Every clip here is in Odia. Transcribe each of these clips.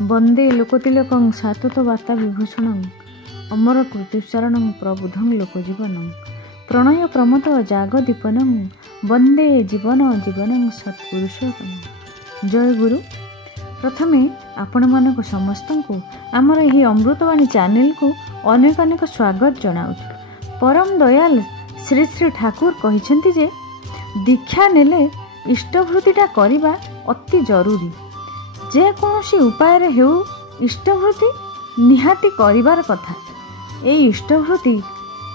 वंदे लोकतिलकं सातत वार्ता विभूषणं अमर कृत्युच्चारणं प्रबुधं लोकजीवनं प्रणय प्रमथ जागदीपनं वंदे जीवन जीवनं सत्पुरुषोत्तम। जय गुरु। प्रथमे आपण मानक समस्त को आमर यही अमृतवाणी चैनल को अनेक अनेक स्वागत जनाऊँ। परम दयाल श्री श्री ठाकुर कहिसेंति जे दीक्षा नेले इष्टवृत्तिटा करिबा अति जरूरी। जे कोनोसी उपाय रे हेउ इष्टवृत्ति निहाती करिबार कथा। ए इष्टवृत्ति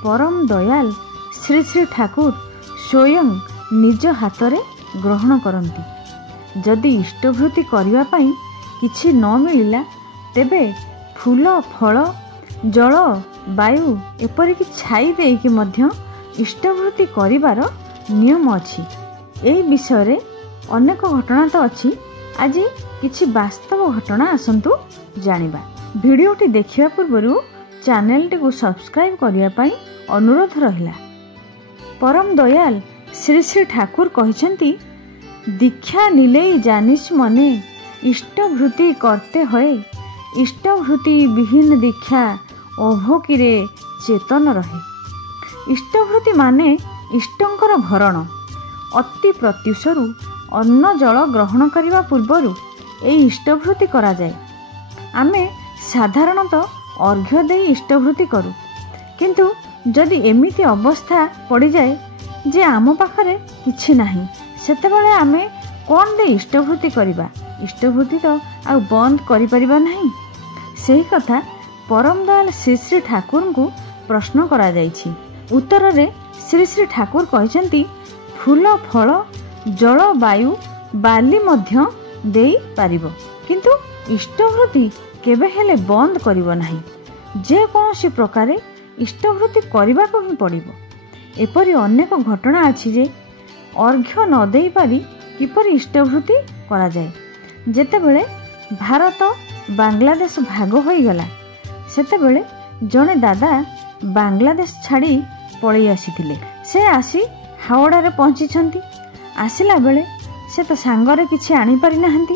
परम दयाल श्री श्री ठाकुर स्वयं निज हाथ रे ग्रहण करंती। जदि इष्टवृत्ति करिबा पई किछि न मिलिला तेबे फूल फल जल वायु एपरिक छाई देइकि मध्य इष्टवृत्ति करिबार नियम अछि। एही विषय रे अनेक घटना तो अछि। आज किछि वास्तव घटना आसंतु जानिबा। भिडियोटी देखिबा पूर्वरु चैनल टी को सब्सक्राइब करिया पई अनुरोध रहिला। परम दयाल श्री श्री ठाकुर कहिसेंती दीक्षा निले जानिस मने इष्टवृत्ति करते होए इष्टवृत्ति विहीन दीक्षा अभोकिरे चेतन रहे। इष्टवृत्ति माने इष्टंकर भरण। अति प्रत्युषरु अन्न जल ग्रहण करने पूर्वर ये इष्टवृत्ति करा जाए। आमे साधारणतः अर्घ्य दे इष्टवृत्ति करूँ, किंतु जदि एमिति अवस्था पड़ जाए जे आम पाखरे किछि नाही सेतेबेले आमे कौन दे इष्टवृत्ति करिबा। इष्टवृत्ति तो आ बंद करि परिबा नाही। सेही कथा परम दयाल श्री श्री ठाकुर को प्रश्न करा जाइछि। उत्तर रे श्री श्री ठाकुर कहिसेंती फूल फल जल वायु बाली मध्य देई पारिबो, किंतु इष्टवृत्ति केबे हेले बंद करिबो नाही। जे कोनोसी प्रकारे इष्टवृत्ति करबा को ही पड़िबो। एपरि अनेक घटना अछि जे अर्घ्य न देई पारि किपरि इष्टवृत्ति करा जाए। जेतेबेले भारत बांग्लादेश भाग होई गला सेतेबेले जने दादा बांग्लादेश छाड़ी पळई आसीथिले। से आसी हावड़ा रे पहुंची। आसिला बेले से तो सांगरे किछि आनी पारि नाहंती।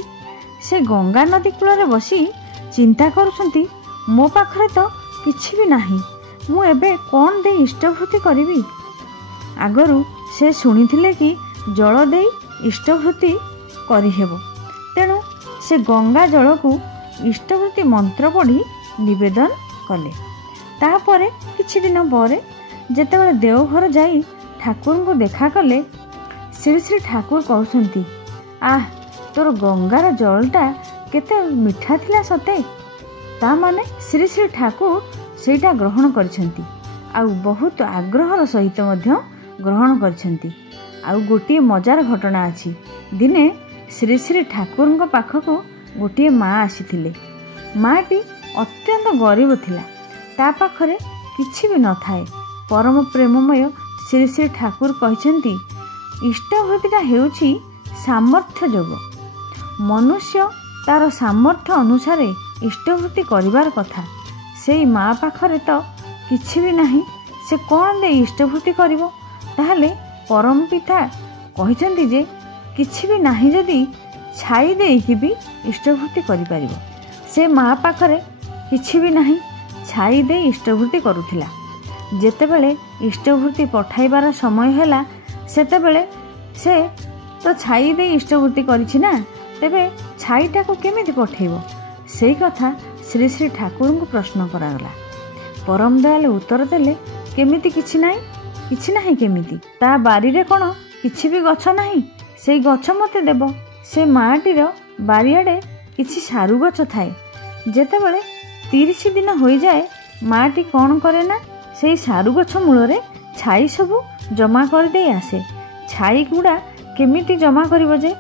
से गंगा नदी कूल रे बसी चिंता करुछंती मो पाखरे तो किछि भी नाही, मु एबे कोन दे इष्टवृत्ति करिवि। आगरु से सुनिथिले कि जल दे इष्टवृत्ति करि हेबो, तेणु से गंगा जल को इष्टवृत्ति मंत्र पढ़ी निवेदन कले। तापरे किछि दिन परे जेतेबेले देवघर जाई ठाकुर को देखा कले श्री श्री ठाकुर कहउछंती आह तोर गंगार जलटा केते मिठा थिला सते। ता माने श्री श्री ठाकुर सेटा ग्रहण करछंती आउ बहुत आग्रहर सहित मध्य ग्रहण करछंती। आउ गोटिए मजार घटना अछि। दिने श्री श्री ठाकुर पाखक गोटिए माँ आसीथिले। माँटी अत्यंत गरीब थिला। ता पाखरे किछि भी न थाए। परम प्रेममय श्री श्री ठाकुर कहिसेंती इष्टवृत्तिटा हेउछि सामर्थ्य जोग। मनुष्य तार सामर्थ्य अनुसार इष्टवृत्ति करिवार कथा। सेई माँ पाखरे तो किछि भी नाही, से कौन दे इष्टवृत्ति करिवो। ताहले परम पिता कहिसेंती जे किछि भी नाही जदि छाई देइकि भी इष्टवृत्ति करि परिवो। से माँ पाखरे किछि भी नाही, छाई दे इष्टवृत्ति करुथिला। जेतेबेले इष्टवृत्ति पठाइबार समय हैला सेतेबेले से तो छाई दे इष्टवृत्ति करिछि ना, तेबे छाईटा को केमिति पठेइबो। सेही कथा श्री श्री ठाकुर को प्रश्न करागला। परम दयाल उत्तर देले केमिति किछि नाही केमिति। ता बारी रे कोन किछि भी गछ नाही, सेई गछ मते देबो। से माटीर बारियाडे किछि सारू गछ थाए। जेतेबेले 30 दिन होई जाए माटी कोन करे ना से सारू गछ मूल रे छाई सबू जमा कर दे आसे। छाई गुड़ा केमिति जमा करिवो जे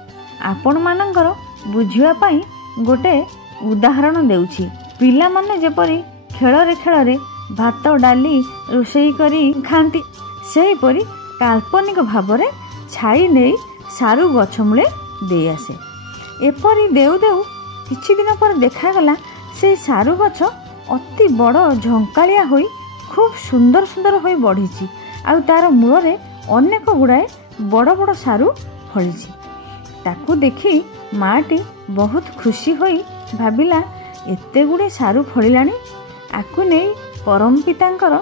आपण मानकर बुझिया पाई गोटे उदाहरण देउछि। पिला माने जेपरि खेଳରେ खेଳରେ भात डाली रोषेई करी खांती, सेही परि काल्पनिक भावरे छाई नै सारू गछ मूले दे आसे। एपरि देउ देउ किछि दिन पर देखा गला से सारू गछ अति बड़ झंकालिया होई खूब सुंदर सुंदर होई बढ़ी। आउ तार मूल रे अनेक गुड़ाए बड़ बड़ सारू फली। ताकू देखी माटी बहुत खुशी होई ଭାବିଲା ଏତେ ଗୁଡ଼ିଏ ସାରୁ ଫଳିଲାଣି, ଆକୁ ନେଇ ପରମ ପିତାଙ୍କର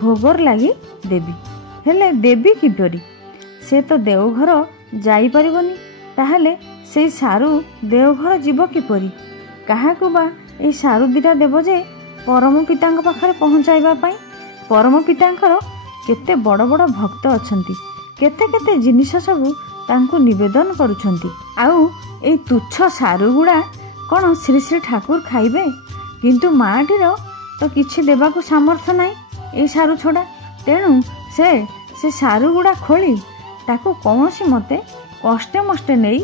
ଭୋଗର ଲାଗି ଦେବି। ହେଲେ ଦେବି କିପରି? ସେ ତ ଦେଓଘର ଯାଇପାରିବନି। ତାହେଲେ ସେଇ ସାରୁ ଦେଓଘର ଯିବ କିପରି? କାହାକୁ ବା ଏଇ ସାରୁ ଦିଟା ଦେବ ଯେ ପରମ ପିତାଙ୍କ ପାଖରେ ପହଞ୍ଚାଇବା ପାଇଁ? ପରମ ପିତାଙ୍କର କେତେ ବଡ଼ ବଡ଼ ଭକ୍ତ ଅଛନ୍ତି, କେତେ କେତେ ଜିନିଷ ସବୁ ତାଙ୍କୁ ନିବେଦନ କରୁଛନ୍ତି। ଆଉ ଏଇ ତୁଚ୍ଛ ସାରୁ ଗୁଡ଼ା କ'ଣ ଶ୍ରୀ ଶ୍ରୀ ଠାକୁର ଖାଇବେ? କିନ୍ତୁ ମାଆଟିର ତ କିଛି ଦେବାକୁ ସାମର୍ଥ୍ୟ ନାହିଁ ଏଇ ସାରୁ ଛଡ଼ା। ତେଣୁ ସେ ସାରୁ ଗୁଡ଼ା ଖୋଳି ତାକୁ କୌଣସି ମତେ କଷ୍ଟେ ମଷ୍ଟେ ନେଇ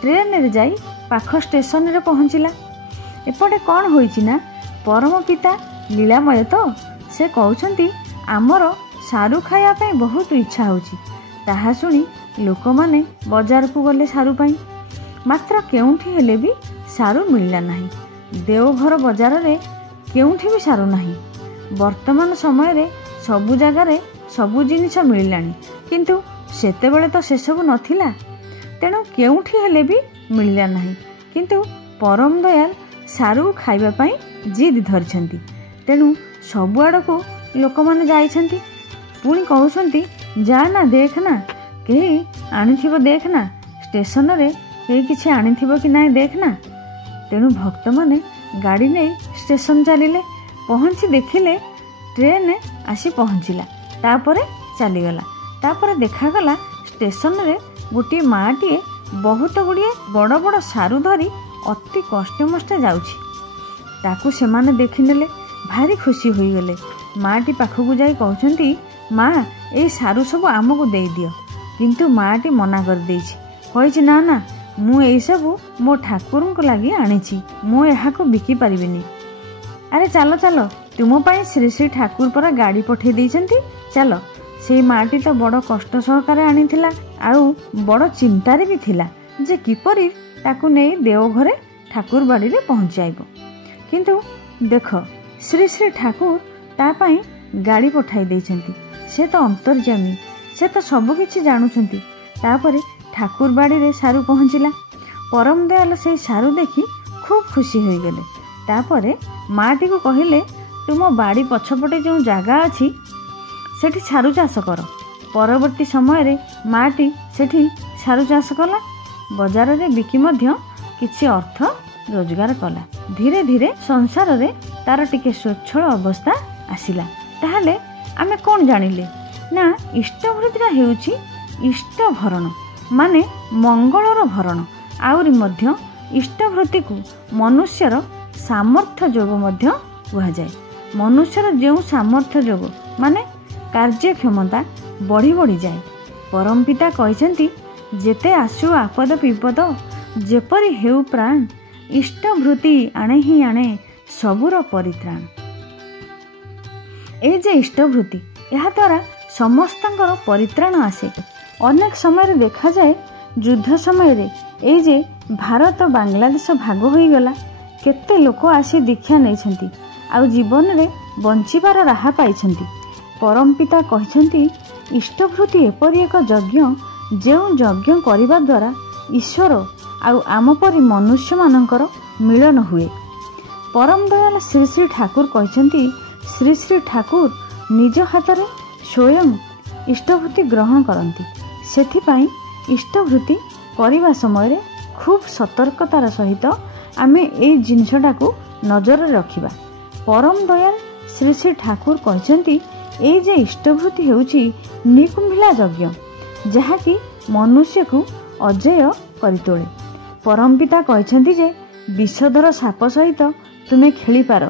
ଟ୍ରେନରେ ଯାଇ ପାଖ ଷ୍ଟେସନରେ ପହଞ୍ଚିଲା। ଏପଟେ କ'ଣ ହୋଇଛି ନା, ପରମ ପିତା ଲୀଳାମୟ ତ, ସେ କହୁଛନ୍ତି ଆମର ସାରୁ ଖାଇବା ପାଇଁ ବହୁତ ଇଚ୍ଛା ହେଉଛି। ତାହା ଶୁଣି ଲୋକମାନେ ବଜାରକୁ ଗଲେ ସାରୁ ପାଇଁ, ମାତ୍ର କେଉଁଠି ହେଲେ ବି ସାରୁ ମିଳିଲା ନାହିଁ। ଦେଓଘର ବଜାରରେ କେଉଁଠି ବି ସାରୁ ନାହିଁ। ବର୍ତ୍ତମାନ ସମୟରେ ସବୁ ଜାଗାରେ ସବୁ ଜିନିଷ ମିଳିଲାଣି, କିନ୍ତୁ ସେତେବେଳେ ତ ସେସବୁ ନଥିଲା। ତେଣୁ କେଉଁଠି ହେଲେ ବି ମିଳିଲା ନାହିଁ। କିନ୍ତୁ ପରମ ଦୟାଲ ସାରୁ ଖାଇବା ପାଇଁ ଜିଦ୍ ଧରିଛନ୍ତି। ତେଣୁ ସବୁଆଡ଼କୁ ଲୋକମାନେ ଯାଇଛନ୍ତି। ପୁଣି କହୁଛନ୍ତି ଯା ନା, ଦେଖ ନା, କେହି ଆଣିଥିବ ଦେଖ ନା, ଷ୍ଟେସନରେ କେହି କିଛି ଆଣିଥିବ କି ନାହିଁ ଦେଖ ନା। ତେଣୁ ଭକ୍ତମାନେ ଗାଡ଼ି ନେଇ ଷ୍ଟେସନ ଚାଲିଲେ। ପହଞ୍ଚି ଦେଖିଲେ ଟ୍ରେନ ଆସି ପହଞ୍ଚିଲା, ତାପରେ ଚାଲିଗଲା। ତାପରେ ଦେଖାଗଲା ଷ୍ଟେସନରେ ଗୋଟିଏ ମାଆଟିଏ ବହୁତ ଗୁଡ଼ିଏ ବଡ଼ ବଡ଼ ସାରୁ ଧରି ଅତି କଷ୍ଟେ ମଷ୍ଟେ ଯାଉଛି। ତାକୁ ସେମାନେ ଦେଖିନେଲେ, ଭାରି ଖୁସି ହୋଇଗଲେ। ମାଆଟି ପାଖକୁ ଯାଇ କହୁଛନ୍ତି, ମା ଏଇ ସାରୁ ସବୁ ଆମକୁ ଦେଇଦିଅ। କିନ୍ତୁ ମାଆଟି ମନା କରିଦେଇଛି, କହିଛି ନା ନା, ମୁଁ ଏଇସବୁ ମୋ ଠାକୁରଙ୍କ ଲାଗି ଆଣିଛି, ମୁଁ ଏହାକୁ ବିକି ପାରିବିନି। ଆରେ ଚାଲ ଚାଲ, ତୁମ ପାଇଁ ଶ୍ରୀ ଶ୍ରୀ ଠାକୁର ପରା ଗାଡ଼ି ପଠାଇ ଦେଇଛନ୍ତି, ଚାଲ। ସେଇ ମାଆଟି ତ ବଡ଼ କଷ୍ଟ ସହକାରେ ଆଣିଥିଲା, ଆଉ ବଡ଼ ଚିନ୍ତାରେ ବି ଥିଲା ଯେ କିପରି ତାକୁ ନେଇ ଦେଓଘରେ ଠାକୁର ବାଡ଼ିରେ ପହଞ୍ଚାଇବ। କିନ୍ତୁ ଦେଖ, ଶ୍ରୀ ଶ୍ରୀ ଠାକୁର ତା ପାଇଁ ଗାଡ଼ି ପଠାଇ ଦେଇଛନ୍ତି। ସେ ତ ଅନ୍ତର୍ଯାମୀ, ସେ ତ ସବୁ କିଛି ଜାଣୁଛନ୍ତି। ତାପରେ ଠାକୁର ବାଡ଼ିରେ ସାରୁ ପହଞ୍ଚିଲା। ପରମ ଦୟାଲ ସେଇ ସାରୁ ଦେଖି ଖୁବ୍ ଖୁସି ହୋଇଗଲେ। ତାପରେ ମାଆଟିକୁ କହିଲେ, ତୁମ ବାଡ଼ି ପଛପଟେ ଯେଉଁ ଜାଗା ଅଛି ସେଠି ସାରୁ ଚାଷ କର। ପରବର୍ତ୍ତୀ ସମୟରେ ମାଆଟି ସେଠି ସାରୁ ଚାଷ କଲା, ବଜାରରେ ବିକି ମଧ୍ୟ କିଛି ଅର୍ଥ ରୋଜଗାର କଲା। ଧୀରେ ଧୀରେ ସଂସାରରେ ତାର ଟିକେ ସ୍ୱଚ୍ଛଳ ଅବସ୍ଥା ଆସିଲା। ତାହେଲେ ଆମେ କ'ଣ ଜାଣିଲେ ନା, ଇଷ୍ଟବୃତ୍ତିଟା ହେଉଛି ଇଷ୍ଟ ଭରଣ, ମାନେ ମଙ୍ଗଳର ଭରଣ। ଆହୁରି ମଧ୍ୟ ଇଷ୍ଟବୃତ୍ତିକୁ ମନୁଷ୍ୟର ସାମର୍ଥ୍ୟ ଯୋଗ ମଧ୍ୟ କୁହାଯାଏ। ମନୁଷ୍ୟର ଯେଉଁ ସାମର୍ଥ୍ୟ ଯୋଗ ମାନେ କାର୍ଯ୍ୟକ୍ଷମତା ବଢ଼ି ବଢ଼ିଯାଏ। ପରମ ପିତା କହିଛନ୍ତି, ଯେତେ ଆସୁ ଆପଦ ବିପଦ, ଯେପରି ହେଉ ପ୍ରାଣ, ଇଷ୍ଟବୃତ୍ତି ଆଣେ ହିଁ ଆଣେ ସବୁର ପରିତ୍ରାଣ। এই যে ইষ্টবৃত্তি, ଏହାଦ୍ୱାରା ସମସ୍ତଙ୍କର ପରିତ୍ରାଣ ଆସେ। ଅନେକ ସମୟରେ ଦେଖାଯାଏ, ଯୁଦ୍ଧ ସମୟରେ ଏଇ ଯେ ଭାରତ ବାଂଲାଦେଶ ଭାଗ ହୋଇଗଲା, କେତେ ଲୋକ ଆସି ଦୀକ୍ଷା ନେଇଛନ୍ତି, ଆଉ ଜୀବନରେ ବଞ୍ଚିବାର ରାହା ପାଇଛନ୍ତି। ପରମ ପିତା କହିଛନ୍ତି, ଇଷ୍ଟବୃତ୍ତି ଏପରି ଏକ ଯଜ୍ଞ, ଯେଉଁ ଯଜ୍ଞ କରିବା ଦ୍ୱାରା ଈଶ୍ୱର ଆଉ ଆମ ପରି ମନୁଷ୍ୟମାନଙ୍କର ମିଳନ ହୁଏ। ପରମ ଦୟାଲ ଶ୍ରୀ ଶ୍ରୀ ଠାକୁର କହିଛନ୍ତି, ଶ୍ରୀ ଶ୍ରୀ ଠାକୁର ନିଜ ହାତରେ ସ୍ୱୟଂ ଇଷ୍ଟବୃତ୍ତି ଗ୍ରହଣ କରନ୍ତି। ସେଥିପାଇଁ ଇଷ୍ଟବୃତ୍ତି କରିବା ସମୟରେ ଖୁବ୍ ସତର୍କତାର ସହିତ ଆମେ ଏଇ ଜିନିଷଟାକୁ ନଜରରେ ରଖିବା। ପରମ ଦୟାଲ ଶ୍ରୀ ଶ୍ରୀ ଠାକୁର କହିଛନ୍ତି, ଏଇ ଯେ ଇଷ୍ଟବୃତ୍ତି ହେଉଛି ନିକୁମ୍ଭିଲା ଯଜ୍ଞ, ଯାହାକି ମନୁଷ୍ୟକୁ ଅଜେୟ କରିତୋଳେ। ପରମ ପିତା କହିଛନ୍ତି ଯେ ବିଷଧର ସାପ ସହିତ ତୁମେ ଖେଳିପାର,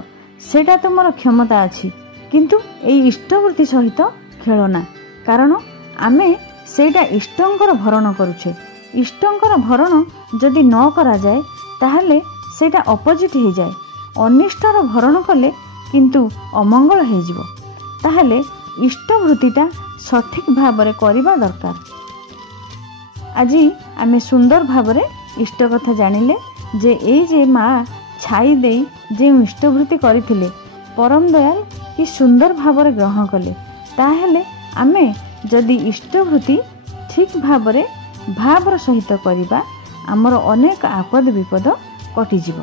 ସେଇଟା ତୁମର କ୍ଷମତା ଅଛି, କିନ୍ତୁ ଏଇ ଇଷ୍ଟବୃତ୍ତି ସହିତ ଖେଳନା। କାରଣ ଆମେ ସେଇଟା ଇଷ୍ଟଙ୍କର ଭରଣ କରୁଛେ। ଇଷ୍ଟଙ୍କର ଭରଣ ଯଦି ନ କରାଯାଏ ତାହେଲେ ସେଇଟା ଅପୋଜିଟ୍ ହେଇଯାଏ। ଅନିଷ୍ଟର ଭରଣ କଲେ କିନ୍ତୁ ଅମଙ୍ଗଳ ହେଇଯିବ। ତାହେଲେ ଇଷ୍ଟବୃତ୍ତିଟା ସଠିକ୍ ଭାବରେ କରିବା ଦରକାର। ଆଜି ଆମେ ସୁନ୍ଦର ଭାବରେ ଇଷ୍ଟ କଥା ଜାଣିଲେ ଯେ ଏଇ ଯେ ମା ଛାଇ ଦେଇ ଯେଉଁ ଇଷ୍ଟବୃତ୍ତି କରିଥିଲେ, ପରମ ଦୟାଲ କି ସୁନ୍ଦର ଭାବରେ ଗ୍ରହଣ କଲେ। ତାହେଲେ ଆମେ ଯଦି ଇଷ୍ଟବୃତ୍ତି ଠିକ୍ ଭାବରେ ଭାବର ସହିତ କରିବା, ଆମର ଅନେକ ଆପଦ ବିପଦ କଟିଯିବ।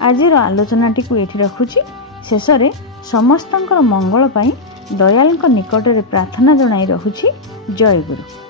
ଆଜିର ଆଲୋଚନାଟିକୁ ଏଠି ରଖୁଛି। ଶେଷରେ ସମସ୍ତଙ୍କର ମଙ୍ଗଳ ପାଇଁ ଦୟାଳଙ୍କ ନିକଟରେ ପ୍ରାର୍ଥନା ଜଣାଇ ରହୁଛି। ଜୟ ଗୁରୁ।